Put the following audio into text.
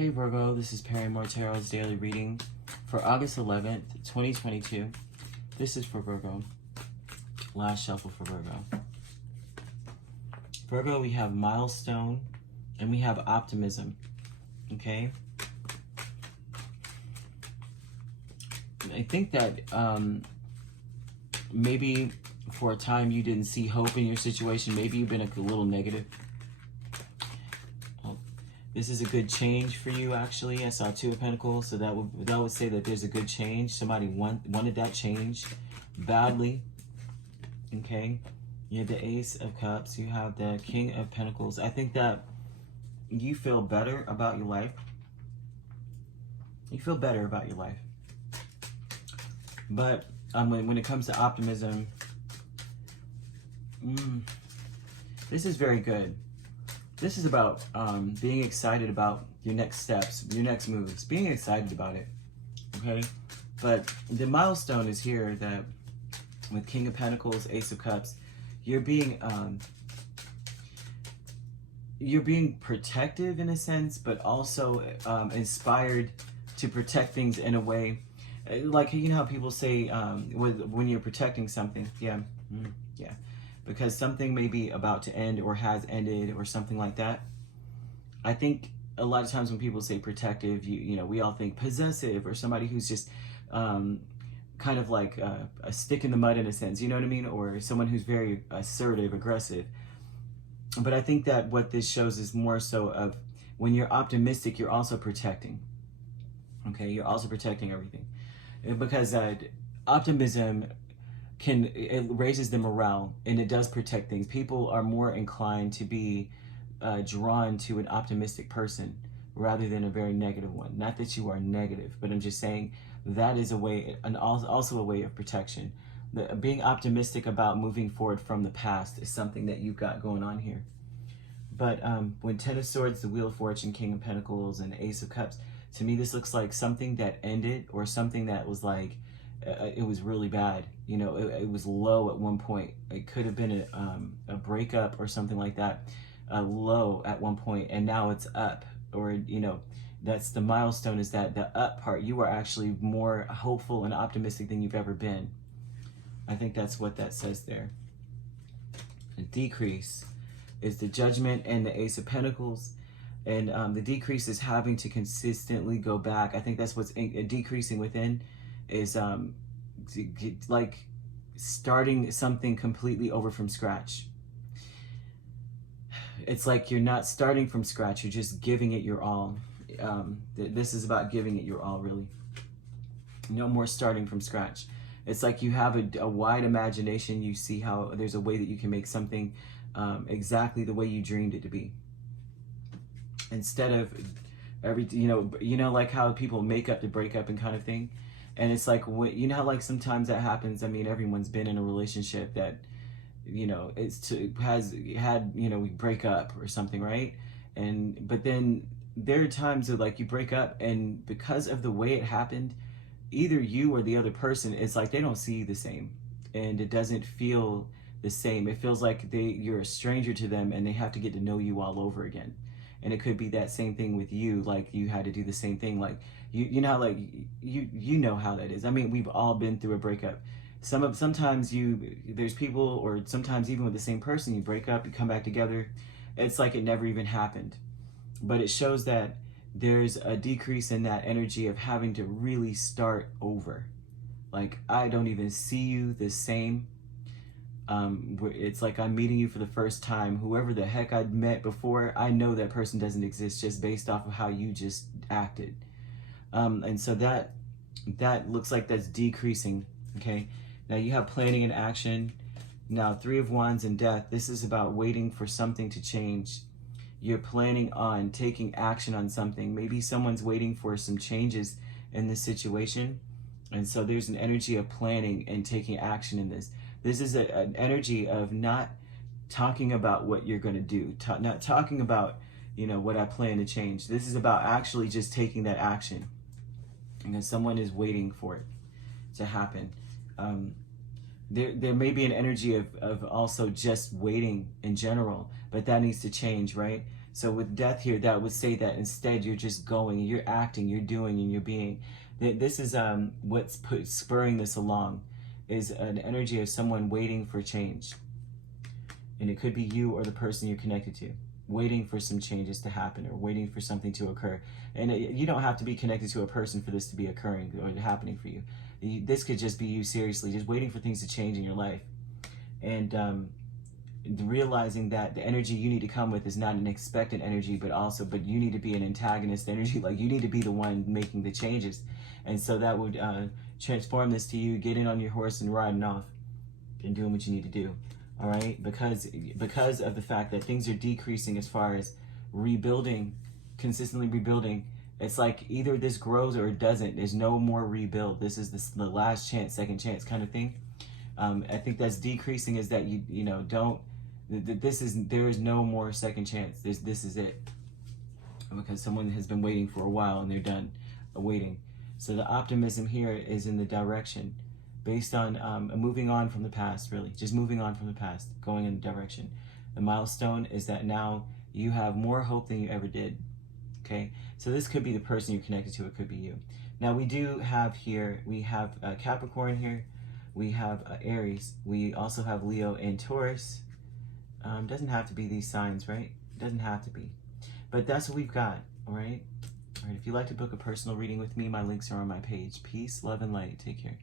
Hey Virgo, this is Perrymore Tarot's daily reading for August 11th, 2022. This is for Virgo. Last shuffle for Virgo. Virgo, we have milestone and we have optimism. Okay? I think that maybe for a time you didn't see hope in your situation. Maybe you've been a little negative. This is a good change for you, actually. I saw Two of Pentacles, so that would say that there's a good change. Somebody wanted that change badly. Okay? You have the Ace of Cups. You have the King of Pentacles. I think that you feel better about your life. You feel better about your life. But when it comes to optimism, this is very good. This is about being excited about your next steps, your next moves, being excited about it, okay? But the milestone is here that with King of Pentacles, Ace of Cups, you're being protective in a sense, but also inspired to protect things in a way, like, you know how people say when you're protecting something, yeah. Because something may be about to end or has ended or something like that. I think a lot of times when people say protective, you know, we all think possessive or somebody who's just kind of like a stick in the mud in a sense, you know what I mean? Or someone who's very assertive, aggressive. But I think that what this shows is more so of when you're optimistic, you're also protecting. Okay, you're also protecting everything. Because optimism it raises the morale and it does protect things. People are more inclined to be drawn to an optimistic person rather than a very negative one. Not that you are negative, but I'm just saying that is a way, and also a way of protection. Being optimistic about moving forward from the past is something that you've got going on here. But when Ten of Swords, the Wheel of Fortune, King of Pentacles, and the Ace of Cups, to me this looks like something that ended or something that was like, it was really bad. You know, it was low at one point. It could have been a breakup or something like that. Low at one point, and now it's up. Or, you know, that's the milestone, is that the up part, you are actually more hopeful and optimistic than you've ever been. I think that's what that says there. A decrease is the Judgment and the Ace of Pentacles. And the decrease is having to consistently go back. I think that's what's decreasing within, is like starting something completely over from scratch. It's like you're not starting from scratch, you're just giving it your all. This is about giving it your all, really. No more starting from scratch. It's like you have a wide imagination. You see how there's a way that you can make something exactly the way you dreamed it to be. Instead of you know, like how people make up to break up and kind of thing. And it's like, you know how like sometimes that happens. I mean, everyone's been in a relationship that, you know, has had, you know, we break up or something, right? But then there are times that like you break up, and because of the way it happened, either you or the other person, it's like they don't see you the same, and it doesn't feel the same. It feels like you're a stranger to them, and they have to get to know you all over again. And it could be that same thing with you, like you had to do the same thing. Like you know, like you know how that is. I mean, we've all been through a breakup. Sometimes there's people, or sometimes even with the same person, you break up, you come back together. It's like it never even happened. But it shows that there's a decrease in that energy of having to really start over. Like, I don't even see you the same. It's like I'm meeting you for the first time. Whoever the heck I'd met before, I know that person doesn't exist just based off of how you just acted. And so that looks like that's decreasing, okay? Now you have planning and action. Now, Three of Wands and Death. This is about waiting for something to change. You're planning on taking action on something. Maybe someone's waiting for some changes in this situation. And so there's an energy of planning and taking action in this. This is an energy of not talking about what you're going to do. Not talking about, you know, what I plan to change. This is about actually just taking that action. Because someone is waiting for it to happen. There may be an energy of also just waiting in general, but that needs to change, right? So with death here, that would say that instead you're just going, you're acting, you're doing, and you're being. This is what's spurring this along, is an energy of someone waiting for change. And it could be you or the person you're connected to, waiting for some changes to happen or waiting for something to occur. And you don't have to be connected to a person for this to be occurring or happening for you. This could just be you, seriously, just waiting for things to change in your life. And realizing that the energy you need to come with is not an expectant energy, but you need to be an antagonist energy. Like, you need to be the one making the changes. And so that would transform this to you getting on your horse and riding off and doing what you need to do. All right, because of the fact that things are decreasing as far as rebuilding, consistently rebuilding. It's like either this grows or it doesn't. There's no more rebuild. This is the last chance, second chance kind of thing. I think that's decreasing, is that you know, don't, there is no more second chance. This is it, because someone has been waiting for a while and they're done waiting. So the optimism here is in the direction based on moving on from the past, really. Just moving on from the past, going in the direction. The milestone is that now you have more hope than you ever did, okay? So this could be the person you're connected to, it could be you. Now we do have here, we have Capricorn here, we have Aries, we also have Leo and Taurus. Doesn't have to be these signs, right? Doesn't have to be. But that's what we've got, all right? All right, if you'd like to book a personal reading with me, my links are on my page. Peace, love, and light. Take care.